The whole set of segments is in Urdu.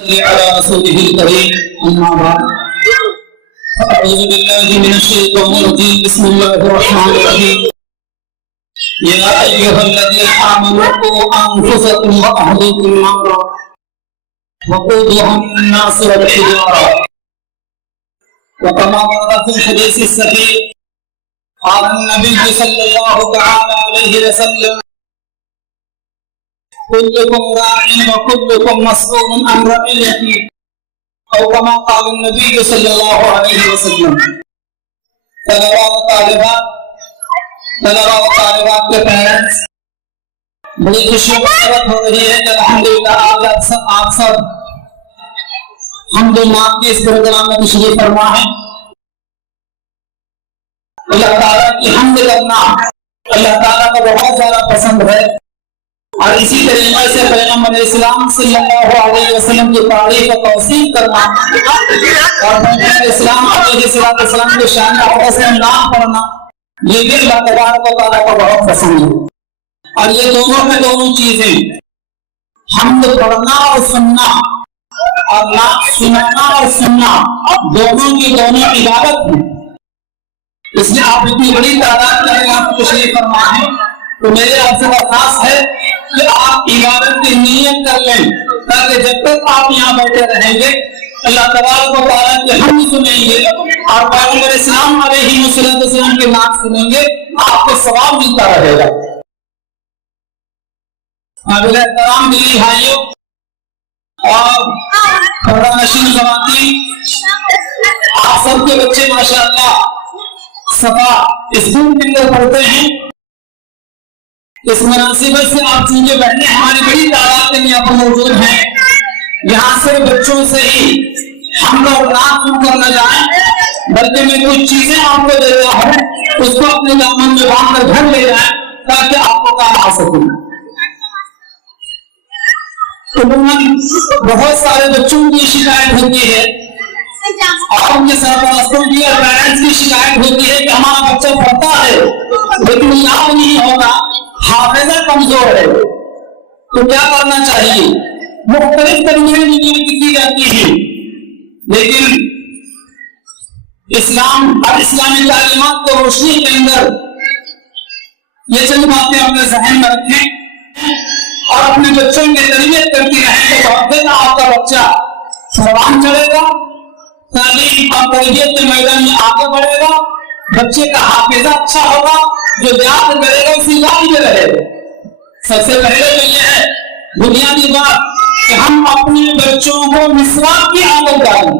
على رسوله الكريم أما بعد أعوذ بالله من الشيطان الرجيم بسم الله الرحمن الرحيم يا أيها الذين آمنوا قوا أنفسكم وأهليكم نارا وقودها الناس والحجارة وكما ورد في الحديث الصحيح قال النبي صلى الله تعالى عليه وسلم كلكم راع وكلكم مسؤول عن رعيته او كما قال النبي صلی اللہ علیہ وسلم. طلباء و طالبات کے پیرنٹس، بڑی خوشی بات ہو رہی ہے کہ الحمدللہ آج آپ سب حمد و نعت کے اس پروگرام میں تشریف فرما ہے. اللہ تعالیٰ کی حمد کرنا اللہ تعالیٰ کو بہت زیادہ پسند ہے، اور اسی طریقے سے پیغمبر اسلام صلی اللہ علیہ وسلم کی تعریف و توصیف کرنا اور پیغمبر اسلام علیہ السلام کے شان اقدس میں نام پڑھنا، یہ بھی اللہ تبارک و تعالیٰ کو بہت پسند ہے. اور یہ دونوں میں دونوں چیزیں حمد پڑھنا اور سننا اور نعت سنانا اور سننا دونوں کی دونوں عبادت ہیں. اس لیے آپ اتنی بڑی تعداد میں آپ تشریف فرما ہے تو میرے آپ سے درخواست ہے کہ آپ عبادت کی نیت کر لیں، تاکہ جب تک آپ یہاں بیٹھے رہیں گے اللہ تبارک و تعالیٰ کی حمد سنیں گے اور پیغمبر اسلام علیہ السلام کی نعت سنیں گے، آپ کو ثواب ملتا رہے گا. قابل احترام دینی بھائیوں اور پردہ نشین خواتین، آپ سب کے بچے ماشاءاللہ صفا اسکول کے اندر پڑھتے ہیں. اس مناسبت سے آپ سنجھے بہنیں ہماری بڑی تعداد میں یہاں پر موجود ہیں. یہاں سے بچوں سے ہی ہم لوگ نعت سن کر نہ جائیں، بلکہ میں کچھ چیزیں آپ کو دے رہا ہوں، اس کو اپنے دامن میں باندھ کر گھر لے جائیں تاکہ آپ کو کام آ سکے. بہت سارے بچوں کی شکایت ہوتی ہے اور ان کے سرپرستوں کی اور پیرنٹس کی شکایت ہوتی ہے کہ ہمارا بچہ پڑھتا ہے لیکن یاد نہیں ہوتا، حافظہ کمزور ہے. تو کیا کرنا چاہیے؟ مختلف طریقے کی جاتی ہیں، لیکن اسلام اور اسلامی تعلیمات کو روشنی کے اندر یہ چند باتیں اپنے ذہن میں رکھیں اور اپنے بچوں کی تربیت کرتی رہیں کہ آپ کا بچہ زبان چڑھے گا، تعلیم اور تربیت کے میدان میں آگے بڑھے گا، بچے کا حافظہ اچھا ہوگا، جو یاد کرے گا اسی یاد میں رہے گا. سب سے پہلے تو یہ ہے بنیادی بات کہ ہم اپنے بچوں کو مسواک کی عادت ڈالیں.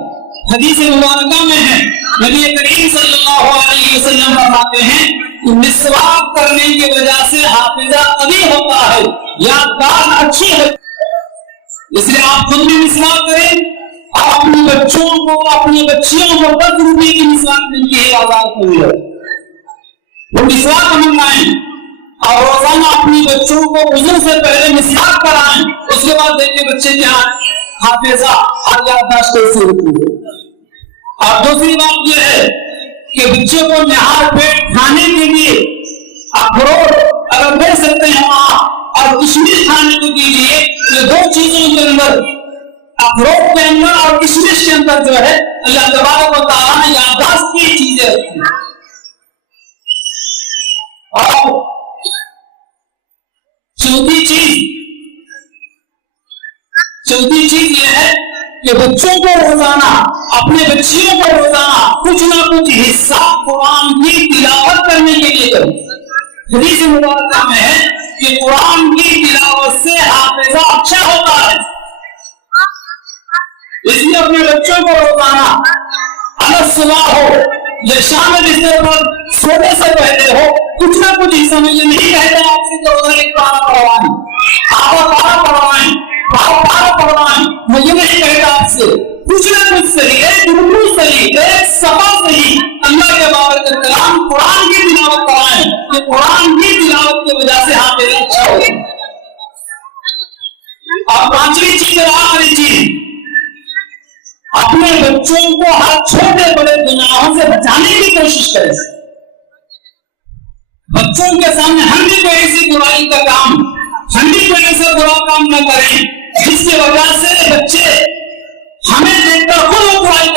حدیث مبارکہ میں ہے نبی کریم صلی اللہ علیہ وسلم فرماتے ہیں کہ مسواک کرنے کی وجہ سے حافظہ قوی ہوتا ہے، یادداشت اچھی ہے. اس لیے آپ خود بھی مسواک کریں اور اپنے بچوں کو اپنی بچیوں کو 10 روپے کی مسواک دن کی آزاد ہوئی ہے وہ مسواک منگائیں اور روزانہ اپنی بچوں کو وضو سے پہلے مسواک کرائیں. اس کے بعد دیکھیں بچے کے ہاتھ حافظہ اور یادداشت کیسے ہوتی ہے. اور دوسری بات یہ ہے کہ بچے کو نہار پیٹ کھانے کے لیے اخروٹ اگر دے سکتے ہیں وہاں اور کشمش کھانے کو دیجیے. یہ دو چیزوں کے اندر اخروٹ کے اندر اور کشمش کے اندر جو ہے اللہ تبارک و تعالیٰ نے یادداشت کی چیزیں رکھی ہیں. اور چوتھی چیز یہ ہے کہ بچوں کو روزانہ اپنے بچیوں کو روزانہ کچھ نہ کچھ حصہ قرآن کی تلاوت کرنے کے لیے کریں. حدیث مبارکہ میں ہے کہ قرآن کی تلاوت سے حافظہ اچھا ہوتا ہے. اس لیے اپنے بچوں کو روزانہ اگر صبح ہو یا شام بستر پر سونے سے پہلے ہو کچھ نہ کچھ حصہ میں یہ نہیں کہتے آپ سے کہ روزانہ ایک پارا پڑھوائیں، آدھا پارا پڑھوائیں، پارا پڑھوائیں. میں یہ نہیں کہتا آپ سے، کچھ نہ کچھ صحیح، ایک رکوع صحیح، ایک صفحہ صحیح اللہ کے بابرکت کلام قرآن کی تلاوت کرائیں کہ قرآن کی تلاوت کی وجہ سے حافظہ اچھا ہو. اور پانچویں چیز اور آخری چیز، اپنے بچوں کو ہر چھوٹے بڑے گناہوں سے بچانے کی کوشش کریں. بچوں کے سامنے ہم بھی کوئی ایسی برائی کا کام، ہم بھی کوئی ایسا برا کام نہ کریں جس کی وجہ سے بچے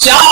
4